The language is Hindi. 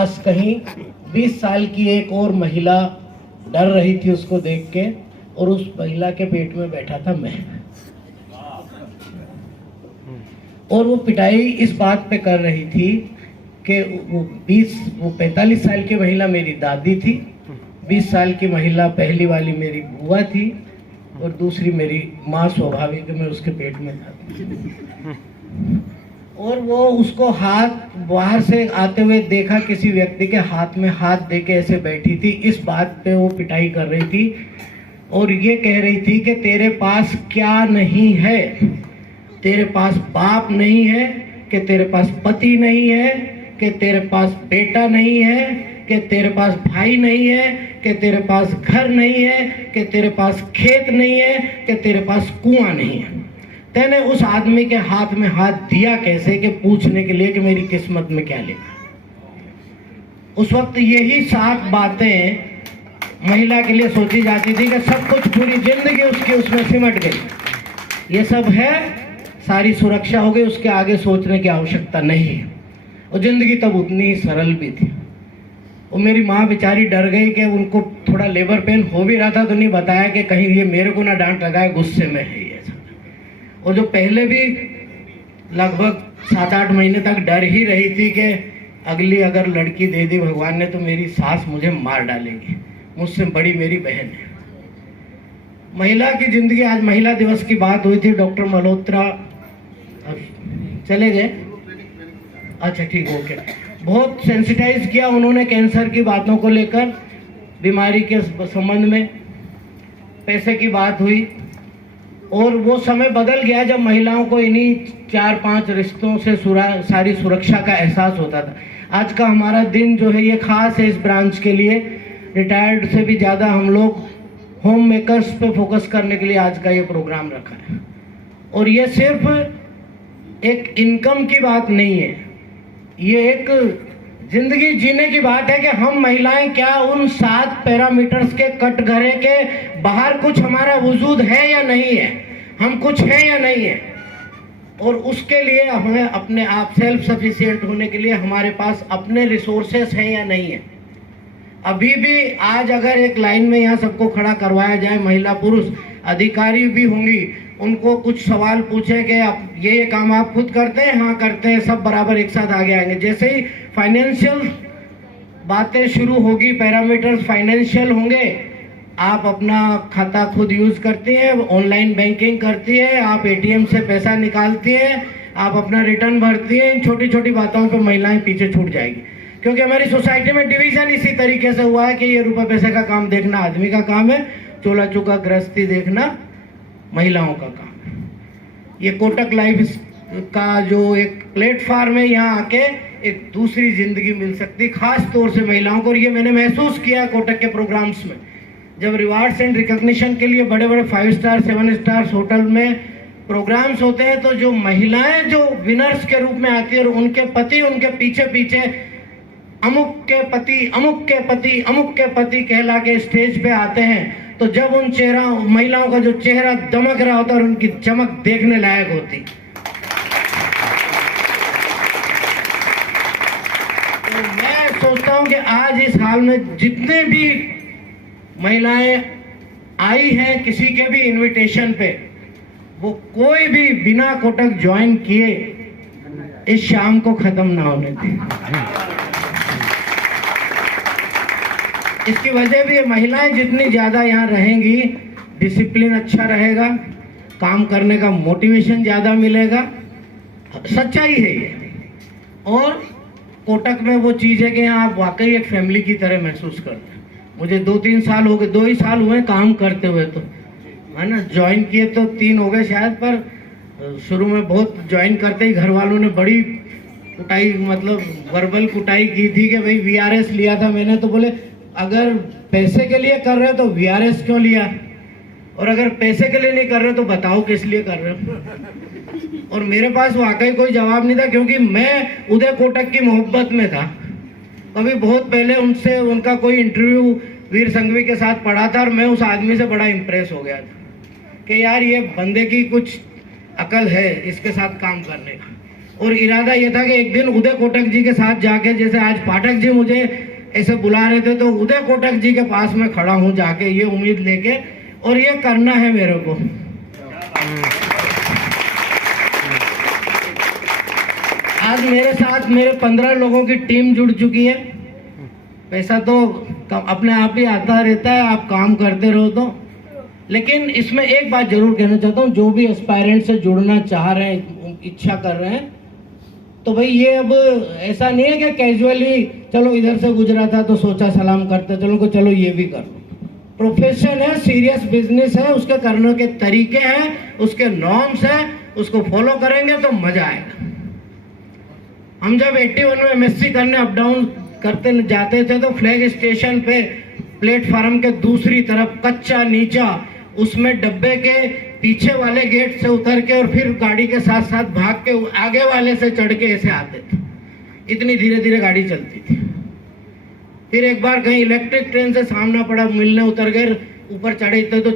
पास कहीं 20 साल की एक और महिला डर रही थी उसको देख के, और उस महिला के पेट में बैठा था मैं। और वो पिटाई इस बात पे कर रही थी कि वो 45 साल की महिला मेरी दादी थी, 20 साल की महिला पहली वाली मेरी बुआ थी, और दूसरी मेरी माँ स्वाभाविक मैं उसके पेट में था। और वो उसको हाथ बाहर से आते हुए देखा, किसी व्यक्ति के हाथ में हाथ देके ऐसे बैठी थी। इस बात पे वो पिटाई कर रही थी और ये कह रही थी कि तेरे पास क्या नहीं है, तेरे पास बाप नहीं है, कि तेरे पास पति नहीं है, कि तेरे पास बेटा नहीं है, कि तेरे पास भाई नहीं है, कि तेरे पास घर नहीं है, कि तेरे पास खेत नहीं है, कि तेरे पास कुआं नहीं है। तेने उस आदमी के हाथ में हाथ दिया कैसे, कि पूछने के लिए कि मेरी किस्मत में क्या लिखा। उस वक्त यही 7 बातें महिला के लिए सोची जाती थी कि सब कुछ, पूरी जिंदगी उसकी उसमें सिमट गई, ये सब है, सारी सुरक्षा हो गई, उसके आगे सोचने की आवश्यकता नहीं है। और जिंदगी तब उतनी ही सरल भी थी। और मेरी माँ बेचारी डर गई कि उनको थोड़ा लेबर पेन हो भी रहा था, तो नहीं बताया कि कहीं ये मेरे को ना डांट लगाए, गुस्से में है ये। और जो पहले भी लगभग 7-8 महीने तक डर ही रही थी कि अगली अगर लड़की दे दी भगवान ने तो मेरी सास मुझे मार डालेगी, मुझसे बड़ी मेरी बहन है। महिला की जिंदगी, आज महिला दिवस की बात हुई थी, डॉक्टर मल्होत्रा चले गए, अच्छा ठीक, ओके, बहुत सेंसिटाइज किया उन्होंने कैंसर की बातों को लेकर, बीमारी के संबंध में, पैसे की बात हुई। और वो समय बदल गया जब महिलाओं को इन्हीं 4-5 रिश्तों से सारी सुरक्षा का एहसास होता था। आज का हमारा दिन जो है ये खास है इस ब्रांच के लिए। रिटायर्ड से भी ज़्यादा हम लोग होम मेकर्स पे फोकस करने के लिए आज का ये प्रोग्राम रखा है। और ये सिर्फ एक इनकम की बात नहीं है, ये एक जिंदगी जीने की बात है कि हम महिलाएं क्या उन 7 पैरामीटर्स के कटघरे के बाहर कुछ हमारा वजूद है या नहीं है, हम कुछ है या नहीं है। और उसके लिए हमें अपने आप सेल्फ सफिशिएंट होने के लिए हमारे पास अपने रिसोर्सेस हैं या नहीं है। अभी भी आज अगर एक लाइन में यहाँ सबको खड़ा करवाया जाए, महिला पुरुष अधिकारी भी होंगी, उनको कुछ सवाल पूछे कि आप ये काम आप खुद करते हैं, हाँ करते हैं, सब बराबर एक साथ आगे आएंगे। जैसे ही फाइनेंशियल बातें शुरू होगी, पैरामीटर्स फाइनेंशियल होंगे, आप अपना खाता खुद यूज करती हैं, ऑनलाइन बैंकिंग करती है, आप एटीएम से पैसा निकालती हैं, आप अपना रिटर्न भरती हैं, इन छोटी छोटी बातों पे महिलाएं पीछे छूट जाएगी। क्योंकि हमारी सोसाइटी में डिवीजन इसी तरीके से हुआ है कि ये रुपए पैसे का काम देखना आदमी का काम है, चोला चुका गृहस्थी देखना महिलाओं का काम है। ये कोटक लाइफ का जो एक प्लेटफॉर्म है, यहाँ आके एक दूसरी जिंदगी मिल सकती है खास तौर से महिलाओं को। और ये मैंने महसूस किया कोटक के प्रोग्राम्स में, जब रिवार्ड्स एंड रिकॉग्निशन के लिए बड़े बड़े 5 स्टार 7 स्टार होटल में प्रोग्राम्स होते हैं, तो जो महिलाएं जो विनर्स के रूप में आती है और उनके पति उनके पीछे पीछे अमुक के पति अमुक के पति अमुक के पति कहला के स्टेज पे आते हैं, तो जब उन महिलाओं का जो चेहरा दमक रहा होता है और उनकी चमक देखने लायक होती, तो मैं सोचता हूं कि आज इस हाल में जितने भी महिलाएं आई हैं किसी के भी इनविटेशन पे, वो कोई भी बिना कोटक ज्वाइन किए इस शाम को खत्म ना होने दें। इसकी वजह भी महिलाएं जितनी ज्यादा यहाँ रहेंगी, डिसिप्लिन अच्छा रहेगा, काम करने का मोटिवेशन ज्यादा मिलेगा, सच्चाई है ये। और कोटक में वो चीज है कि यहाँ आप वाकई एक फैमिली की तरह महसूस करते हैं। मुझे 2-3 साल हो गए, 2 ही साल हुए काम करते हुए, तो है ना, ज्वाइन किए तो 3 हो गए शायद, पर शुरू में बहुत ज्वाइन करते ही घर वालों ने बड़ी कुटाई, मतलब वर्बल कुटाई की थी कि भाई VRS लिया था मैंने, तो बोले अगर पैसे के लिए कर रहे हो तो VRS क्यों लिया, और अगर पैसे के लिए नहीं कर रहे हो तो बताओ किस लिए कर रहे हो। और मेरे पास वाकई कोई जवाब नहीं था, क्योंकि मैं उदय कोटक की मोहब्बत में था। कभी बहुत पहले उनसे उनका कोई इंटरव्यू वीर संघवी के साथ पढ़ा था, और मैं उस आदमी से बड़ा इंप्रेस हो गया था कि यार ये बंदे की कुछ अकल है इसके साथ काम करने का। और इरादा ये था कि एक दिन उदय कोटक जी के साथ जाके, जैसे आज पाठक जी मुझे ऐसे बुला रहे थे, तो उदय कोटक जी के पास में खड़ा हूं जाके, ये उम्मीद लेके, और ये करना है मेरे को। आज मेरे साथ मेरे 15 लोगों की टीम जुड़ चुकी है। पैसा तो अपने आप ही आता रहता है, आप काम करते रहो तो। लेकिन इसमें एक बात जरूर कहना चाहता हूँ, जो भी एस्पायरेंट से जुड़ना चाह रहे हैं, इच्छा कर रहे हैं, तो भाई ये अब ऐसा नहीं है कि कैजुअली चलो इधर से गुजरा था तो सोचा सलाम करते चलो को, चलो ये भी कर लो। प्रोफेशन है, सीरियस बिजनेस है, उसके करने के तरीके हैं, उसके नॉर्म्स हैं, उसको फॉलो करेंगे तो मजा आएगा। हम जब 81 में MSc करने अप डाउन करते जाते थे, तो फ्लैग स्टेशन पे प्लेटफार्म के दूसरी तरफ कच्चा नीचा, उसमें डब्बे के पीछे वाले गेट से उतर के और फिर गाड़ी के साथ साथ भाग के आगे वाले से चढ़ के ऐसे आते थे। इतनी धीरे धीरे गाड़ी चलती थी। फिर एक बार कहीं इलेक्ट्रिक ट्रेन से सामना पड़ा, मिलने उतर गए, ऊपर चढ़े थे तो